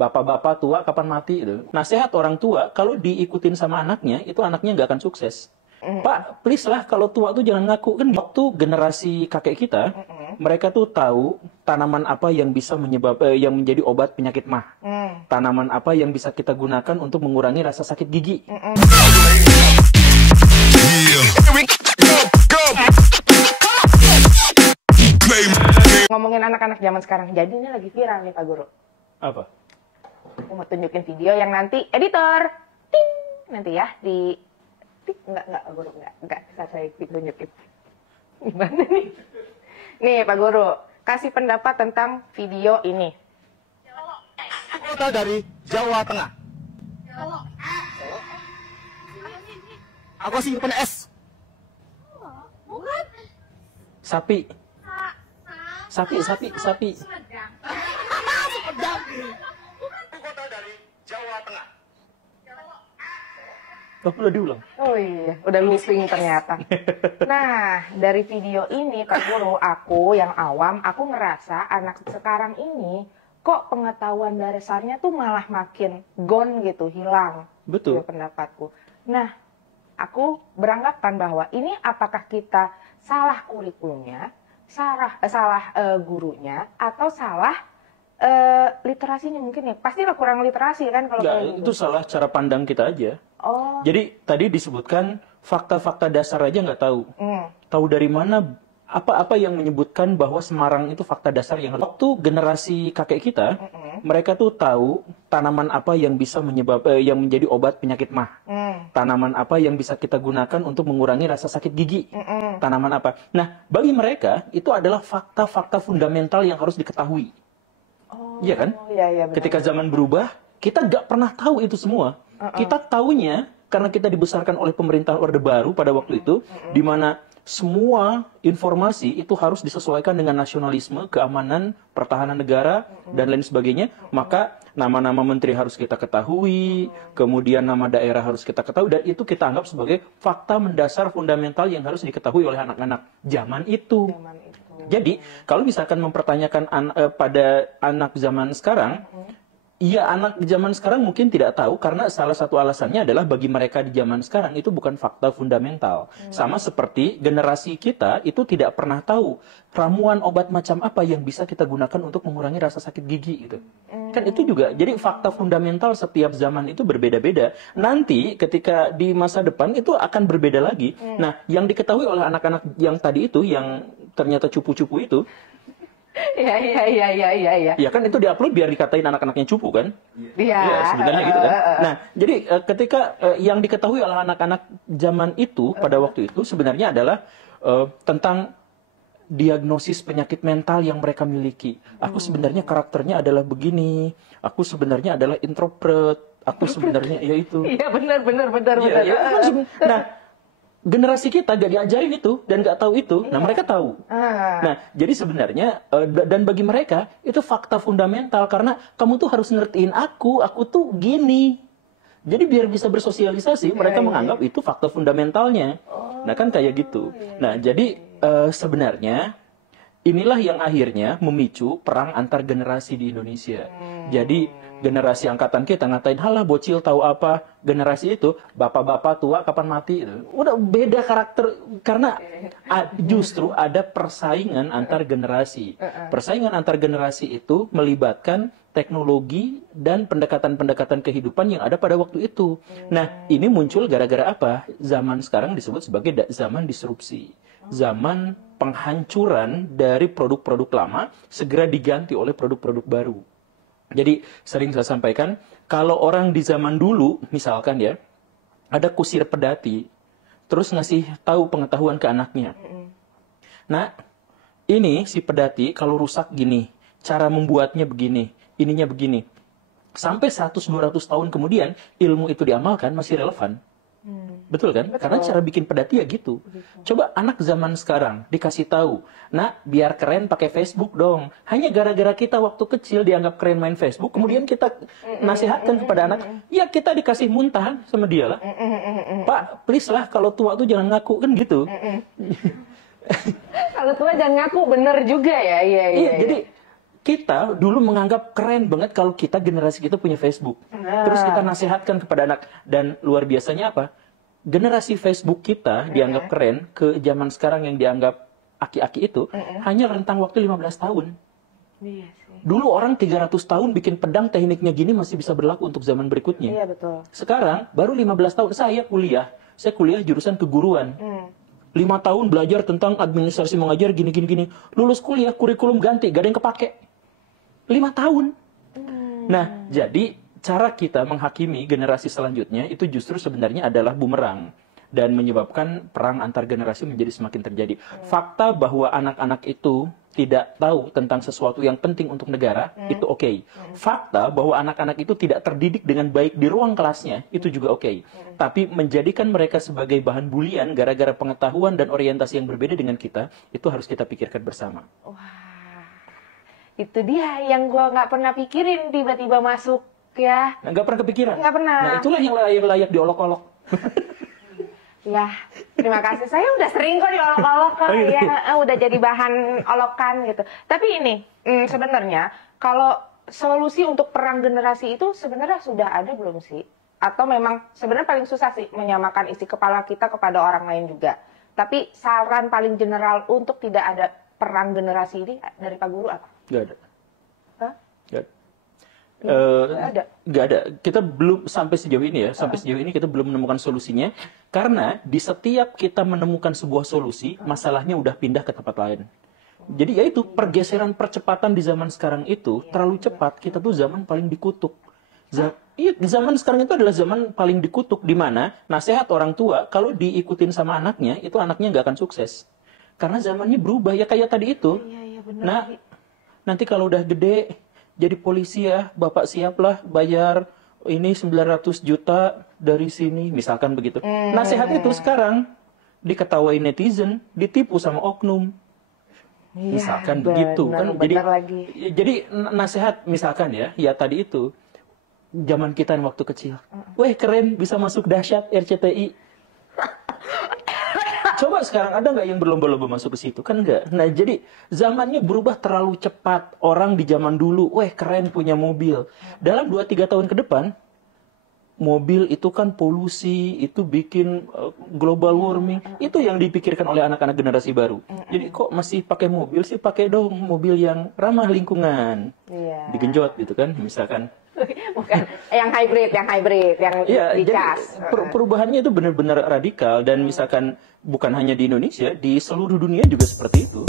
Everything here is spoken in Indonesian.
bapak-bapak tua kapan mati itu. Nasihat orang tua kalau diikutin sama anaknya, itu anaknya nggak akan sukses. Pak, please lah kalau tua tuh jangan ngaku. Kan waktu generasi kakek kita, mereka tuh tahu tanaman apa yang bisa yang menjadi obat penyakit mah. Tanaman apa yang bisa kita gunakan untuk mengurangi rasa sakit gigi. Ngomongin anak-anak zaman sekarang, jadi ini lagi viral nih Pak Guru. Apa? Aku mau tunjukin video yang nanti editor, ting, nanti ya di, ting, enggak Pak Guru, enggak bisa saya tunjukin. Gimana nih? Nih Pak Guru, kasih pendapat tentang video ini. Kota dari Jawa Tengah. Aku simpen S. Bukan. Sapi. Sapi. Kota dari Jawa Tengah. Oh, udah diulang. Oh iya, udah looping ternyata. Nah, dari video ini Pak Guru, aku yang awam, aku ngerasa anak sekarang ini kok pengetahuan dasarnya tuh malah makin gone gitu, hilang. Betul. Itu pendapatku. Nah, aku beranggapan bahwa ini apakah kita salah kurikulumnya, salah gurunya, atau salah literasinya mungkin ya. Pastilah kurang literasi kan kalau Nggak, kayak gitu. itu salah cara pandang kita aja. Oh. Jadi tadi disebutkan fakta-fakta dasar aja nggak tahu. Tahu dari mana apa yang menyebutkan bahwa Semarang itu fakta dasar yang waktu generasi kakek kita, mereka tuh tahu tanaman apa yang bisa yang menjadi obat penyakit mah. Tanaman apa yang bisa kita gunakan untuk mengurangi rasa sakit gigi. Tanaman apa. Nah, bagi mereka itu adalah fakta-fakta fundamental yang harus diketahui. Oh, Iya kan? Iya, benar. Ketika zaman berubah, kita nggak pernah tahu itu semua. Kita taunya karena kita dibesarkan oleh pemerintahan Orde Baru pada waktu itu, di mana semua informasi itu harus disesuaikan dengan nasionalisme, keamanan, pertahanan negara, dan lain sebagainya. Maka nama-nama menteri harus kita ketahui, kemudian nama daerah harus kita ketahui, dan itu kita anggap sebagai fakta mendasar fundamental yang harus diketahui oleh anak-anak zaman itu. Jadi, kalau misalkan mempertanyakan pada anak zaman sekarang, iya, anak zaman sekarang mungkin tidak tahu karena salah satu alasannya adalah bagi mereka di zaman sekarang itu bukan fakta fundamental. Sama seperti generasi kita itu tidak pernah tahu ramuan obat macam apa yang bisa kita gunakan untuk mengurangi rasa sakit gigi gitu. Kan itu juga. Jadi fakta fundamental setiap zaman itu berbeda-beda. Nanti ketika di masa depan itu akan berbeda lagi. Nah, yang diketahui oleh anak-anak yang tadi itu yang ternyata cupu-cupu itu, Iya. ya kan itu diupload biar dikatain anak-anaknya cupu kan? Iya. Ya, sebenarnya gitu kan. Nah, jadi ketika yang diketahui oleh anak-anak zaman itu pada waktu itu sebenarnya adalah tentang diagnosis penyakit mental yang mereka miliki. Aku sebenarnya karakternya adalah begini. Aku sebenarnya adalah introvert. Aku sebenarnya ya itu. Iya, benar. Ya, nah, generasi kita gak diajarin itu dan gak tahu itu. Nah, mereka tahu. Nah, jadi sebenarnya dan bagi mereka itu fakta fundamental karena kamu tuh harus ngertiin aku tuh gini. Jadi biar bisa bersosialisasi, mereka menganggap itu fakta fundamentalnya. Nah, kan kayak gitu. Nah, jadi sebenarnya inilah yang akhirnya memicu perang antar generasi di Indonesia. Jadi generasi angkatan kita ngatain, halah bocil tahu apa, generasi itu bapak-bapak tua kapan mati. Udah beda karakter karena justru ada persaingan antar generasi. Persaingan antar generasi itu melibatkan teknologi dan pendekatan-pendekatan kehidupan yang ada pada waktu itu. Nah, ini muncul gara-gara apa? Zaman sekarang disebut sebagai zaman disrupsi. Zaman penghancuran dari produk-produk lama segera diganti oleh produk-produk baru. Jadi sering saya sampaikan, kalau orang di zaman dulu, misalkan ya, ada kusir pedati, terus ngasih tahu pengetahuan ke anaknya. Nah, ini si pedati kalau rusak gini, cara membuatnya begini, ininya begini. Sampai 100-200 tahun kemudian, ilmu itu diamalkan masih relevan. Betul kan? Karena cara bikin pedati ya gitu. Coba anak zaman sekarang dikasih tahu, nah biar keren pakai Facebook dong. Hanya gara-gara kita waktu kecil dianggap keren main Facebook, kemudian kita nasihatkan kepada anak, ya kita dikasih muntah sama dia lah. Pak, please lah kalau tua tuh jangan ngaku kan gitu. Kalau tua jangan ngaku, bener juga ya. Iya. Jadi kita dulu menganggap keren banget kalau kita generasi kita punya Facebook. Terus kita nasihatkan kepada anak. Dan luar biasanya apa? Generasi Facebook kita dianggap keren, ke zaman sekarang yang dianggap aki-aki itu hanya rentang waktu 15 tahun. Iya sih. Dulu orang 300 tahun bikin pedang tekniknya gini masih bisa berlaku untuk zaman berikutnya. Iya betul. Sekarang baru 15 tahun saya kuliah jurusan keguruan. 5 tahun belajar tentang administrasi mengajar gini. Lulus kuliah kurikulum ganti, gak ada yang kepake. 5 tahun. Nah, jadi cara kita menghakimi generasi selanjutnya itu justru sebenarnya adalah bumerang dan menyebabkan perang antar generasi menjadi semakin terjadi. Fakta bahwa anak-anak itu tidak tahu tentang sesuatu yang penting untuk negara, itu oke. Fakta bahwa anak-anak itu tidak terdidik dengan baik di ruang kelasnya, itu juga oke. Tapi menjadikan mereka sebagai bahan bulian gara-gara pengetahuan dan orientasi yang berbeda dengan kita, itu harus kita pikirkan bersama. Wah, itu dia yang gue nggak pernah pikirin tiba-tiba masuk ya. Nah, nggak pernah kepikiran? Nggak pernah. Nah, itulah yang layak diolok-olok. Ya, terima kasih. Saya udah sering kok diolok-olok kok, ya, udah jadi bahan olokan gitu. Tapi ini, sebenarnya kalau solusi untuk perang generasi itu sebenarnya sudah ada belum sih? Atau memang sebenarnya paling susah sih menyamakan isi kepala kita kepada orang lain juga. Tapi saran paling general untuk tidak ada perang generasi ini dari Pak Guru apa? Nggak ada. Hah? Nggak ada. Nggak ada. Kita belum sampai sejauh ini ya. Sampai sejauh ini kita belum menemukan solusinya. Karena di setiap kita menemukan sebuah solusi, masalahnya udah pindah ke tempat lain. Jadi ya itu pergeseran percepatan di zaman sekarang itu terlalu cepat. Kita tuh zaman paling dikutuk. Iya, zaman sekarang itu adalah zaman paling dikutuk, di mana nasihat orang tua kalau diikutin sama anaknya, itu anaknya nggak akan sukses. Karena zamannya berubah ya kayak tadi itu. Iya, benar. Nah, nanti kalau udah gede jadi polisi ya, Bapak siaplah bayar ini 900 juta dari sini, misalkan begitu. Nasihat itu sekarang diketawain netizen, ditipu sama oknum. Iya, Misalkan benar, begitu kan. benar lagi. Jadi nasihat misalkan ya tadi itu zaman kita yang waktu kecil. Weh keren bisa masuk dahsyat RCTI. Coba sekarang ada nggak yang berlomba-lomba masuk ke situ? Kan nggak. Nah jadi zamannya berubah terlalu cepat. Orang di zaman dulu, weh keren punya mobil. Dalam 2-3 tahun ke depan, mobil itu kan polusi, itu bikin global warming. Itu yang dipikirkan oleh anak-anak generasi baru. Jadi kok masih pakai mobil sih? Pakai dong mobil yang ramah lingkungan. Iya. Digenjot gitu kan, misalkan. Bukan, yang hybrid, yang Iya, dicas. jadi perubahannya itu benar-benar radikal dan misalkan bukan hanya di Indonesia, di seluruh dunia juga seperti itu.